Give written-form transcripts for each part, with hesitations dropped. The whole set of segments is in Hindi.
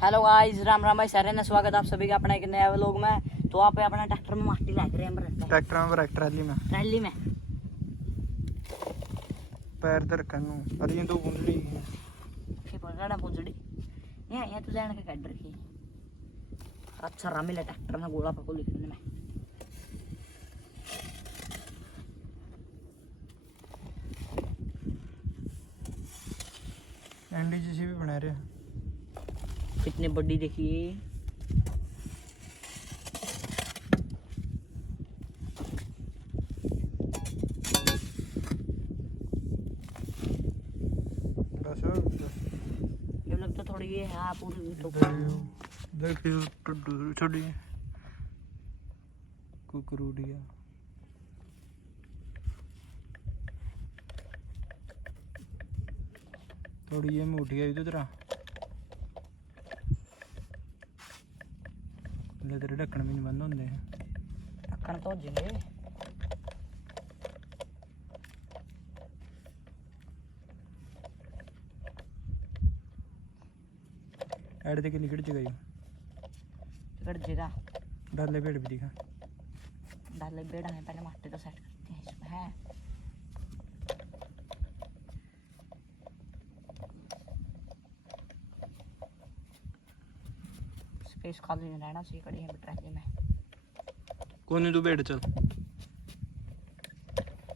हेलो गाइस, राम राम भाई सारे ने स्वागत आप सभी का अपना एक नया व्लॉग में। तो आप अपना ट्रैक्टर में माटी लग रहे हैं ट्रैक्टर ट्रैली में पैर धर कनु अरे दो गुंडली के पकड़ा पुंजड़ी ये तो जान के काट रखी अच्छा रामिला ट्रैक्टर में गोला पको लिखने में एनडीजीसी भी बना रहे हैं। कितनी बड़ी देखिए ये लोग तो थोड़ी ये है पूरी देखिए छोड़ी कुकरूडिया थोड़ी ये मोटी आई तो तेरा तेरे ढक्कन भी नहीं बंद होंगे ढक्कन तो जिंगे ऐड देके निकल जगह डाले पेड़ भी दिखा डाले बेड़ में पहले माटी तो सेट करते हैं इसमें है स्पेस खाली नहीं रहना चाहिए कड़ी है ट्रैली में कौन तू बैठ चल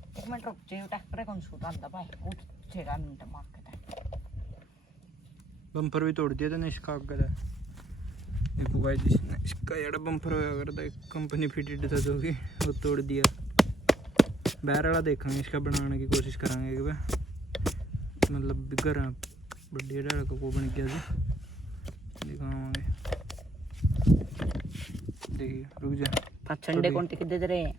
एक मिनट रुक चाहिए ट्रैक्टर कौन छूट आता भाई उठ 6 मिनट मार के बम्पर भी तोड़ दिया था इसका अगर देखो गाइस इसका यार बम्पर अगर कंपनी फिटेड था जो कि वो तोड़ दिया बैर वाला देखेंगे इसका बनाने की कोशिश करेंगे कि मतलब बिगर बड़ी डाल को बन गया जी दिखावांगे देखिए रुक जा ठंडे कौन टिकट दे रहे हैं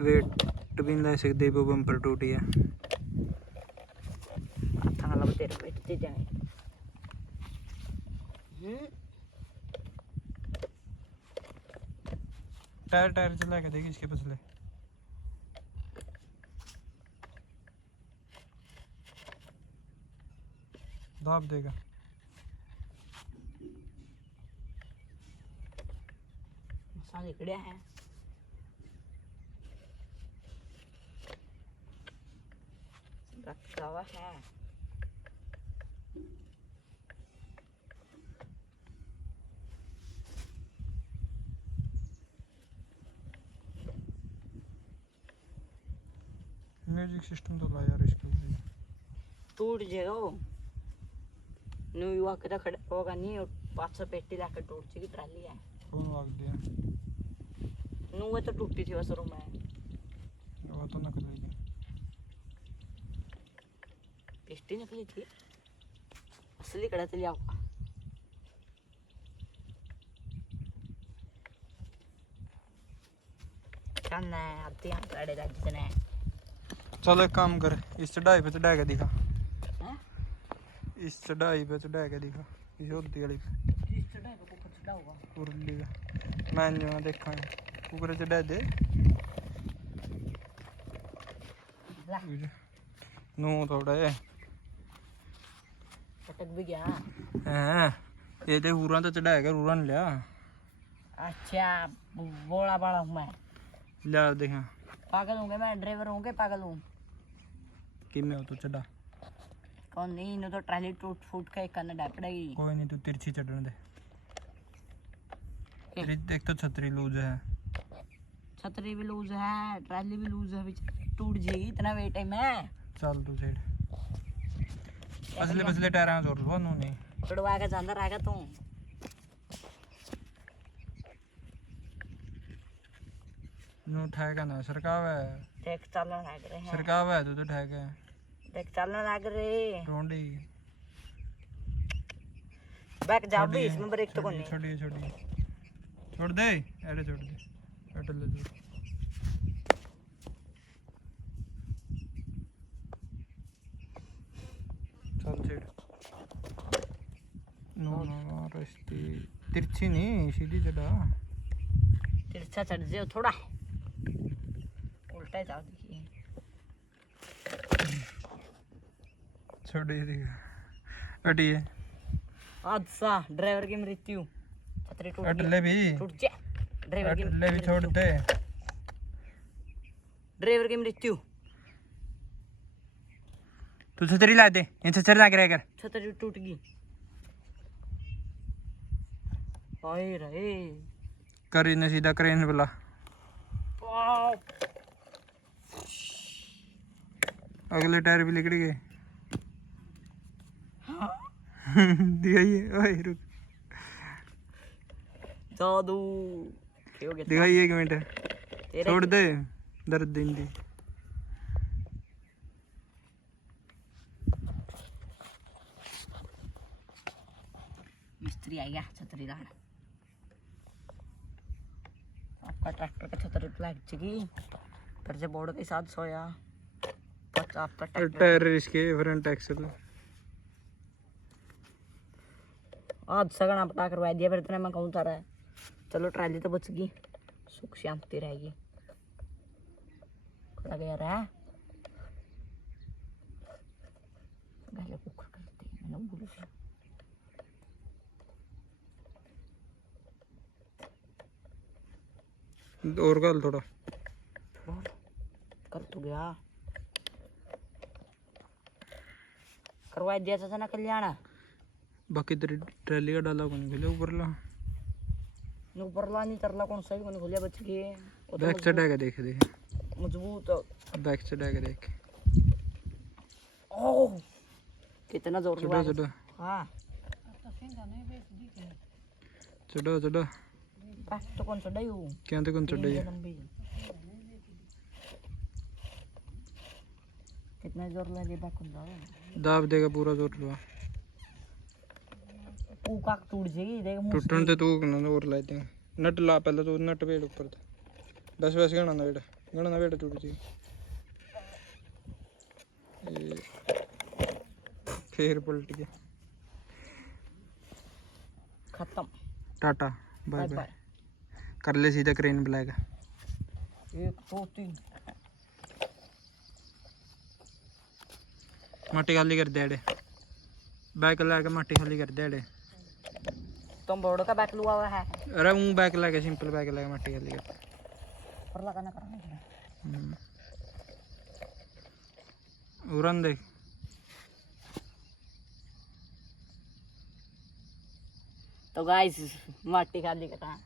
वेट भी ले सकते वो बम्पर टूट गया अच्छा लग तेरे वेट दे जाए टायर चला के देखिए इसके पसले दाब देगा मसाले कड़े हैं रखा हुआ है म्यूजिक सिस्टम तो ला यार इसके ऊपर टूट जाएगा वो न्यू युवा के खड़े होगा नहीं और 500 पेटी लाकर टूट जाएगी ट्राली है कौन भाग दिया न्यू वो तो टूटी थी बस रूम में वो तो निकलेगी पेटी निकली थी असली कड़ा चली आओ चलना है आती हैं कड़े राज्य ने चल एक काम कर इस चढ़ाई पे चढ़ा के दिखा हैं इस चढ़ाई पे चढ़ा के दिखा इस होती वाली इस चढ़ाई पे कुकर चढ़ा होगा उर्ली का मैं जो देखा कुकर चढ़ा दे ला नो थोड़ा है पटक भी गया हैं ये ते हुरा तो चढ़ाया कर हुरा ने लिया अच्छा बोला बड़ा हूँ मैं लिया देखा पागल होंगे मैं ड्राइवर होंगे पागल हूँ कि मैं तो चढ़ा कौन नहीं इन्हें तो ट्राली टूट फूट के करना डर पड़ेगी कोई नहीं तू तिरछी चढ़ने दे देख तो छतरी लूज है छतरी भी लूज है ट्राली भी लूज है टूट जाएगी इतना वेट है मैं चल तू साइड असले टायर जोर लो नहीं छुड़वा के अंदर आएगा तू नो उठाएगा ना सरकाव है देख चलने लग रहे हैं सरकाव है तू तो उठाएगा देख चलने लग रहे रोंडी बैक जा भी इसमें ब्रेक तो कौन नहीं छोड़ दे अरे छोड़ दे पेट्रोल ले दे चल साइड नो रास्ते तिरछी नहीं सीधी चढ़ा तिरछा चढ़ जाओ थोड़ा उल्टा जाओ देखिए छोड़ दी अटी है हादसा ड्राइवर की मृत्यु छतरी टूट गई अटले भी टूट जा ड्राइवर की अटले भी छोड़ दे ड्राइवर की मृत्यु तू छतरी ला दे ये छतरी ला के रह कर छतरी टूट गई हाय रे कर इन्हें सीधा क्रेन बुला अगले टायर भी निकल गए दिया ये ओए रुक जादू क्या हो गया दिखाइए 1 मिनट तेरे छोड़ दे दर्द देंदी मिस्त्री आ गया छतरी लाने आपका ट्रैक्टर का छतरी लग चुकी फिर से बोर्ड के साथ सोया बस आपका ट्रैक्टर टायर इसके फ्रंट एक्सल आज सगना पता करवा दिया फिर इतने मैं कहूँ था रहा है चलो ट्राली तो बच गई सुख शांति रहेगी खड़ा गया रहा गाले कुकर करते हैं मैंने भूल गया और गल थोड़ा और कर तो गया करवा दिया था ना कल्याण बाकी तेरी ट्रैली का डाला कौन खोले ऊपर ला ऊपर ला नहीं तरला कौन सा भी मैंने खोलिया बच गए वो तो बैक साइड आके देख देख मजबूत बैक साइड आके देख ओह कितना जोर चढ़ो चढ़ो हाँ चढ़ो चढ़ो बस तो कौन चढ़ाई हूँ क्या तो कौन चढ़ो कितना जोर लगे बैक कौन जाओ दाब देगा पूरा जोर लगा का टूट जाएगी देख टूटन ते तू ना और ला दे नट ला पहले तो नट वेड़ ऊपर बस बस गणा ना वेड़ टूट जी फिर पलट गया खत्म टाटा बाय बाय बाय कर ले सीधा क्रेन बुलाएगा 1 2 3 माटी खाली कर दे अड़े बैक लाके माटी खाली कर दे अड़े तुम बोर्ड का बैक लुआ हुआ है अरे हूँ बैक लाके सिंपल बैक लाके माटी खाली कर पर लगाना करना उड़न देख तो गाइस माटी खाली करा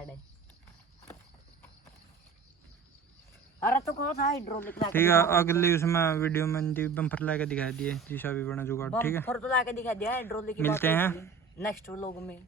ऐड अरे तो कौन था हाइड्रोलिक लाके ठीक है अगली उसमें वीडियो में जी बम्पर लाके दिखा दिए जीसा भी बना जुगाड़ ठीक है बम्पर तो लाके दिखा दिया हाइड्रोलिक की मिलते हैं नेक्स्ट व्लॉग में।